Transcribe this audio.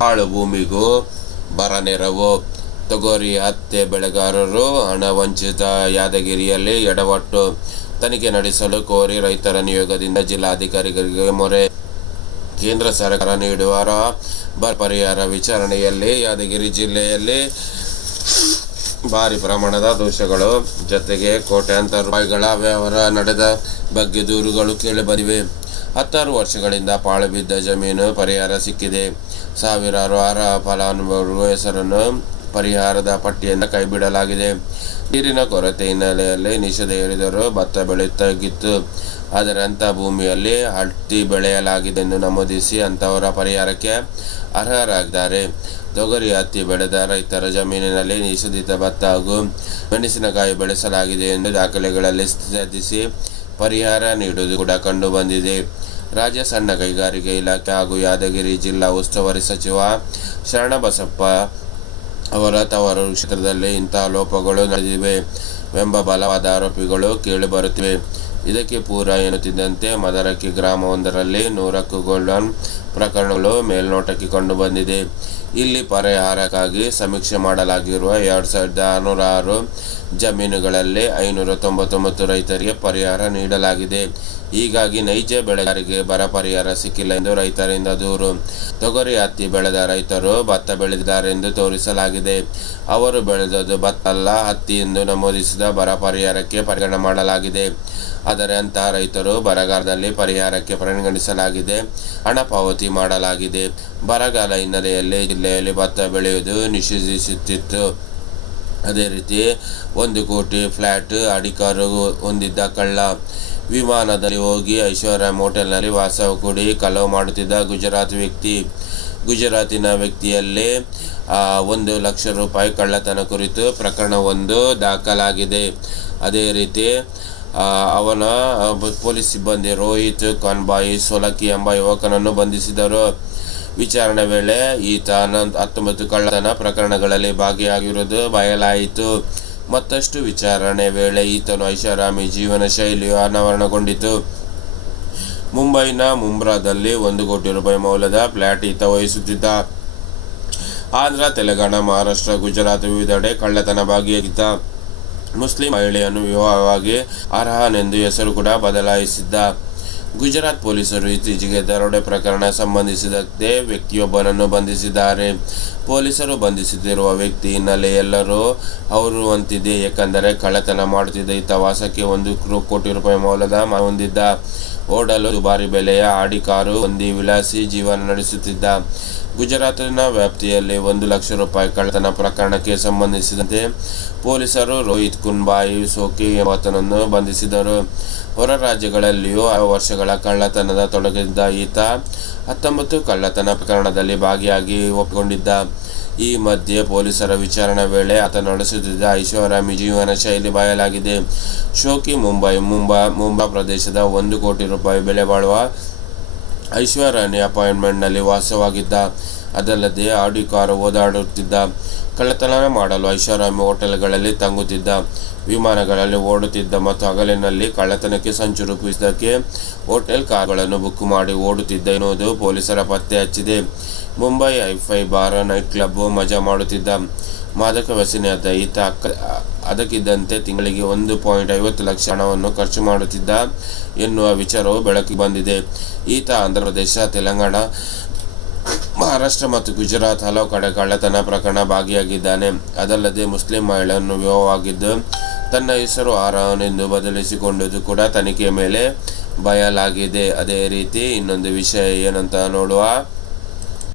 ಹಾಳು ಭೂಮಿಗೂ ಬರ ನೆರವು. ತೊಗರಿ ಹತ್ಯೆ ಬೆಳೆಗಾರರು ಹಣ ವಂಚಿತ. ಯಾದಗಿರಿಯಲ್ಲಿ ಎಡವಟ್ಟು ತನಿಖೆ ನಡೆಸಲು ಕೋರಿ ರೈತರ ನಿಯೋಗದಿಂದ ಜಿಲ್ಲಾಧಿಕಾರಿಗಳಿಗೆ ಮೊರೆ. ಕೇಂದ್ರ ಸರ್ಕಾರ ನೀಡುವ ಬರ ಪರಿಹಾರ ವಿಚಾರಣೆಯಲ್ಲಿ ಯಾದಗಿರಿ ಜಿಲ್ಲೆಯಲ್ಲಿ ಭಾರಿ ಪ್ರಮಾಣದ ದೋಷಗಳು ಜೊತೆಗೆ ಕೋಟ್ಯಾಂತರ ರೂಪಾಯಿಗಳ ವ್ಯವಹಾರ ನಡೆದ ಬಗ್ಗೆ ದೂರುಗಳು ಕೇಳಿಬಂದಿವೆ. 16 ವರ್ಷಗಳಿಂದ ಪಾಳು ಬಿದ್ದ ಜಮೀನು ಪರಿಹಾರ ಸಿಕ್ಕಿದೆ. ಸಾವಿರಾರು ಅರ್ಹ ಫಲಾನುಭವಿಗಳ ಹೆಸರನ್ನು ಪರಿಹಾರದ ಪಟ್ಟಿಯಿಂದ ಕೈಬಿಡಲಾಗಿದೆ. ನೀರಿನ ಕೊರತೆ ಹಿನ್ನೆಲೆಯಲ್ಲಿ ನಿಷೇಧ ಹೇರಿದರೂ ಭತ್ತ ಬೆಳೆಯುತ್ತಾಗಿತ್ತು. ಆದರೆ ಅಂಥ ಭೂಮಿಯಲ್ಲಿ ಹತ್ತಿ ಬೆಳೆಯಲಾಗಿದೆ ಎಂದು ನಮೂದಿಸಿ ಅಂಥವರ ಪರಿಹಾರಕ್ಕೆ ಅರ್ಹರಾಗಿದ್ದಾರೆ. ತೊಗರಿ ಹತ್ತಿ ಬೆಳೆದ ರೈತರ ಜಮೀನಿನಲ್ಲಿ ನಿಷೇಧಿತ ಭತ್ತ ಹಾಗೂ ಮೆಣಸಿನಕಾಯಿ ಬೆಳೆಸಲಾಗಿದೆ ಎಂದು ದಾಖಲೆಗಳಲ್ಲಿ ಸಾಧಿಸಿ ಪರಿಹಾರ ನೀಡುವುದು ಕೂಡ ಕಂಡು ಬಂದಿದೆ. ರಾಜ್ಯ ಸಣ್ಣ ಕೈಗಾರಿಕೆ ಇಲಾಖೆ ಹಾಗೂ ಯಾದಗಿರಿ ಜಿಲ್ಲಾ ಉಸ್ತುವಾರಿ ಸಚಿವ ಶರಣಬಸಪ್ಪ ಅವರ ತವರು ಕ್ಷೇತ್ರದಲ್ಲಿ ಇಂತಹ ಲೋಪಗಳು ನಡೆದಿವೆ ಎಂಬ ಬಲವಾದ ಆರೋಪಗಳು ಕೇಳಿಬರುತ್ತಿವೆ. ಇದಕ್ಕೆ ಪೂರ ಎನ್ನುತ್ತಿದ್ದಂತೆ ಮದರಕಿ ಗ್ರಾಮವೊಂದರಲ್ಲಿ 100ಕ್ಕೂ ಗೋಲ್ಡನ್ ಪ್ರಕರಣಗಳು ಮೇಲ್ನೋಟಕ್ಕೆ ಕಂಡು ಬಂದಿದೆ. ಇಲ್ಲಿ ಪರಿಹಾರಕ್ಕಾಗಿ ಸಮೀಕ್ಷೆ ಮಾಡಲಾಗಿರುವ 2606 ಜಮೀನುಗಳಲ್ಲಿ 599 ರೈತರಿಗೆ ಪರಿಹಾರ ನೀಡಲಾಗಿದೆ. ಹೀಗಾಗಿ ನೈಜ ಬೆಳೆಗಾರರಿಗೆ ಬರ ಪರಿಹಾರ ಸಿಕ್ಕಿಲ್ಲ ಎಂದು ರೈತರಿಂದ ದೂರು. ತೊಗರಿ ಹತ್ತಿ ಬೆಳೆದ ರೈತರು ಭತ್ತ ಬೆಳೆದಿದ್ದಾರೆಂದು ತೋರಿಸಲಾಗಿದೆ. ಅವರು ಬೆಳೆದದ್ದು ಭತ್ತ ಅಲ್ಲ ಹತ್ತಿ ಎಂದು ನಮೂದಿಸಿದ ಬರ ಪರಿಹಾರಕ್ಕೆ ಪರಿಗಣನೆ ಮಾಡಲಾಗಿದೆ. ಆದರೆ ಅಂತಹ ರೈತರು ಬರಗಾಲದಲ್ಲಿ ಪರಿಹಾರಕ್ಕೆ ಪರಿಗಣಿಸಲಾಗಿದೆ, ಹಣ ಪಾವತಿ ಮಾಡಲಾಗಿದೆ. ಬರಗಾಲ ಹಿನ್ನೆಲೆಯಲ್ಲಿ ಜಿಲ್ಲೆಯಲ್ಲಿ ಭತ್ತ ಬೆಳೆಯುವುದು ನಿಷೇಧಿಸುತ್ತಿತ್ತು. ಅದೇ ರೀತಿ 1 ಕೋಟಿ ಫ್ಲ್ಯಾಟ್ ಅಡಿಕಾರು ಹೊಂದಿದ್ದ ಕಳ್ಳ. ವಿಮಾನದಲ್ಲಿ ಹೋಗಿ ಐಷಾರಾಮ್ ಹೋಟೆಲ್ನಲ್ಲಿ ವಾಸ ಕೂಡಿ ಕಳವು ಮಾಡುತ್ತಿದ್ದ ಗುಜರಾತಿನ ವ್ಯಕ್ತಿಯಲ್ಲಿ 1 ಲಕ್ಷ ರೂಪಾಯಿ ಕಳ್ಳತನ ಕುರಿತು ಪ್ರಕರಣವೊಂದು ದಾಖಲಾಗಿದೆ. ಅದೇ ರೀತಿ ಅವನ ಪೊಲೀಸ್ ಸಿಬ್ಬಂದಿ ರೋಹಿತ್ ಕಾನ್ಬಾಯಿ ಸೋಲಕ್ಕಿ ಎಂಬ ಯುವಕನನ್ನು ಬಂಧಿಸಿದರು. ವಿಚಾರಣೆ ವೇಳೆ ಈತ 19 ಕಳ್ಳತನ ಪ್ರಕರಣಗಳಲ್ಲಿ ಭಾಗಿಯಾಗಿರುವುದು ಬಯಲಾಯಿತು. ಮತ್ತಷ್ಟು ವಿಚಾರಣೆ ವೇಳೆ ಈತನು ಐಷಾರಾಮಿ ಜೀವನ ಶೈಲಿಯು ಅನಾವರಣಗೊಂಡಿತು. ಮುಂಬೈನ ಮುಂಬ್ರಾದಲ್ಲಿ 1 ಕೋಟಿ ರೂಪಾಯಿ ಮೌಲ್ಯದ ಫ್ಲ್ಯಾಟ್ ಈತ ವಹಿಸುತ್ತಿದ್ದ. ಆಂಧ್ರ, ತೆಲಂಗಾಣ, ಮಹಾರಾಷ್ಟ್ರ, ಗುಜರಾತ್ ವಿವಿಧೆಡೆ ಕಳ್ಳತನ ಭಾಗಿಯಾಗಿದ್ದ. ಮುಸ್ಲಿಂ ಮಹಿಳೆಯನ್ನು ವಿವಾಹವಾಗಿ ಅರ್ಹನೆಂದು ಹೆಸರು ಕೂಡ ಬದಲಾಯಿಸಿದ್ದ. ಗುಜರಾತ್ ಪೊಲೀಸರು ಇತ್ತೀಚೆಗೆ ದರೋಡೆ ಪ್ರಕರಣ ಸಂಬಂಧಿಸಿದಂತೆ ವ್ಯಕ್ತಿಯೊಬ್ಬನನ್ನು ಬಂಧಿಸಿದ್ದಾರೆ. ಪೊಲೀಸರು ಬಂಧಿಸುತ್ತಿರುವ ವ್ಯಕ್ತಿ ಹಿನ್ನೆಲೆ ಎಲ್ಲರೂ ಅವರುವಂತಿದೆ. ಏಕೆಂದರೆ ಕಳ್ಳತನ ಮಾಡುತ್ತಿದ್ದ ಈತ ವಾಸಕ್ಕೆ 1 ಕೋಟಿ ರೂಪಾಯಿ ಮೌಲ್ಯದ ಹೊಂದಿದ್ದ. ಓಡಲು ದುಬಾರಿ ಬೆಲೆಯ ಆಡಿ ಕಾರು ಹೊಂದಿ ವಿಲಾಸಿ ಜೀವನ ನಡೆಸುತ್ತಿದ್ದ. ಗುಜರಾತಿನ ವ್ಯಾಪ್ತಿಯಲ್ಲಿ 1 ಲಕ್ಷ ರೂಪಾಯಿ ಕಳ್ಳತನ ಪ್ರಕರಣಕ್ಕೆ ಸಂಬಂಧಿಸಿದಂತೆ ಪೊಲೀಸರು ರೋಹಿತ್ ಕುನ್ಬಾಯಿ ಸೋಕಿ ಎಂಬಾತನನ್ನು ಬಂಧಿಸಿದರು. ಹೊರ ರಾಜ್ಯಗಳಲ್ಲಿಯೂ 6 ವರ್ಷಗಳ ಕಳ್ಳತನದ ತೊಡಗಿದ್ದ ಈತ 19 ಕಳ್ಳತನ ಪ್ರಕರಣದಲ್ಲಿ ಭಾಗಿಯಾಗಿ ಒಪ್ಪಿಕೊಂಡಿದ್ದ. ಈ ಮಧ್ಯೆ ಪೊಲೀಸರ ವಿಚಾರಣೆ ವೇಳೆ ಆತ ನಡೆಸುತ್ತಿದ್ದ ಐಷಾರಾಮಿ ಜೀವನ ಶೈಲಿ ಬಯಲಾಗಿದೆ. ಶೋಕಿ ಮುಂಬಾ ಪ್ರದೇಶದ 1 ಕೋಟಿ ರೂಪಾಯಿ ಬೆಲೆ ಬಾಳುವ ಐಷಾರಾಮಿ ಅಪಾರ್ಟ್ಮೆಂಟ್ನಲ್ಲಿ ವಾಸವಾಗಿದ್ದ. ಅದಲ್ಲದೆ ಆಡಿ ಕಾರು ಓಡಾಡುತ್ತಿದ್ದ. ಕಳ್ಳತನ ಮಾಡಲು ಐಷಾರಾಮಿ ಹೋಟೆಲ್ಗಳಲ್ಲಿ ತಂಗುತ್ತಿದ್ದ. ವಿಮಾನಗಳಲ್ಲಿ ಓಡುತ್ತಿದ್ದ ಮತ್ತು ಹಗಲಿನಲ್ಲಿ ಕಳ್ಳತನಕ್ಕೆ ಸಂಚು ರೂಪಿಸಿದ್ದಕ್ಕೆ ಹೋಟೆಲ್ ಕಾರುಗಳನ್ನು ಬುಕ್ ಮಾಡಿ ಓಡುತ್ತಿದ್ದ ಎನ್ನುವುದು ಪೊಲೀಸರ ಪತ್ತೆ ಹಚ್ಚಿದೆ. Mumbai hi fi bar night club ಮಜಾ ಮಾಡುತ್ತಿದ್ದ. ಮಾದಕ ವ್ಯಸನಿಯಾದ ಈತ ಅದಕ್ಕಿದ್ದಂತೆ ತಿಂಗಳಿಗೆ 1.50 ಲಕ್ಷ ಹಣವನ್ನು ಖರ್ಚು ಮಾಡುತ್ತಿದ್ದ ಎನ್ನುವ ವಿಚಾರವು ಬೆಳಕಿಗೆ ಬಂದಿದೆ. ಈತ ಆಂಧ್ರಪ್ರದೇಶ, ತೆಲಂಗಾಣ, ಮಹಾರಾಷ್ಟ್ರ ಮತ್ತು ಗುಜರಾತ್ ಹಲವು ಕಡೆ ಕಳ್ಳತನ ಪ್ರಕರಣ ಭಾಗಿಯಾಗಿದ್ದಾನೆ. ಅದಲ್ಲದೆ ಮುಸ್ಲಿಂ ಮಹಿಳೆಯನ್ನು ವಿವಾಹವಾಗಿದ್ದು ತನ್ನ ಹೆಸರು ಆರಾನ್ ಎಂದು ಬದಲಿಸಿಕೊಂಡುದು ಕೂಡ ತನಿಖೆಯ ಮೇಲೆ ಬಯಲಾಗಿದೆ. ಅದೇ ರೀತಿ ಇನ್ನೊಂದು ವಿಷಯ ಏನಂತ ನೋಡುವ.